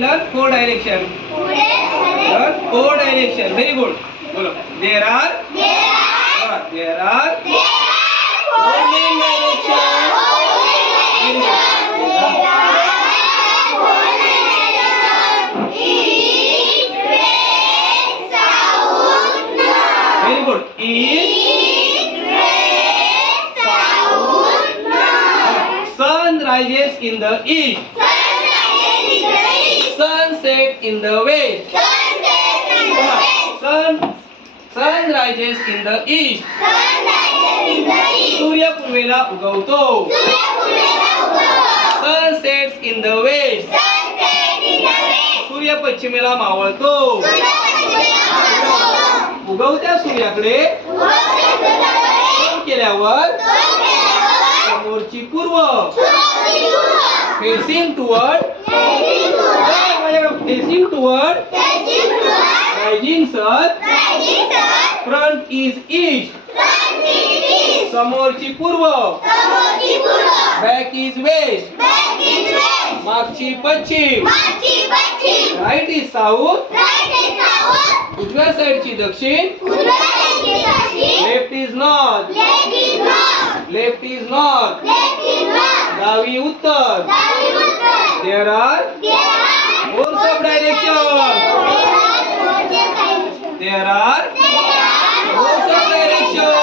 learn four direction. Learn four direction. Very good. बोलो. There are. Ah, There are. Four main direction. Very good. Very good. Sun rises in the east. Sun sets in the west. Sun sun rises in the east. सूर्य पूर्वेला उगवतो sun sets in the west सूर्य पश्चिमेला मावळतो उगवत्या सूर्याकडे केल्यावर समोरची पूर्व facing toward facing toward rising sun front is east समोरची पूर्व बॅक इज वेस्ट मागची पश्चिम राईट इज साऊथ उजव्या साईडची दक्षिण left is north left is north डावी उत्तर। There are four sub direction. There are four sub direction.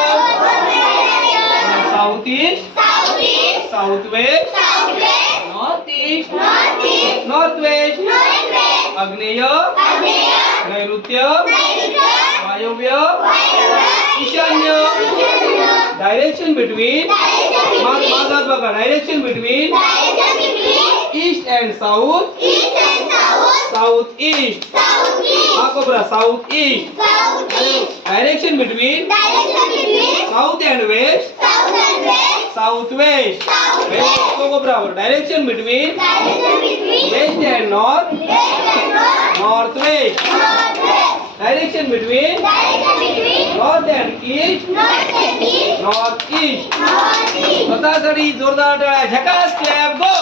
South east. South west. North east. North west. आग्नेय नैऋत्य। वायव्य। ईशान्य। डायरेक्शन बिटवीन माझात बघा direction between east and south south east हा कोपरा south east direction between south and west south west तो कोपरावर direction between west and north north west direction between north and east north east. তাড়াতাড়ি জোরদার ঝাকাস clap গো!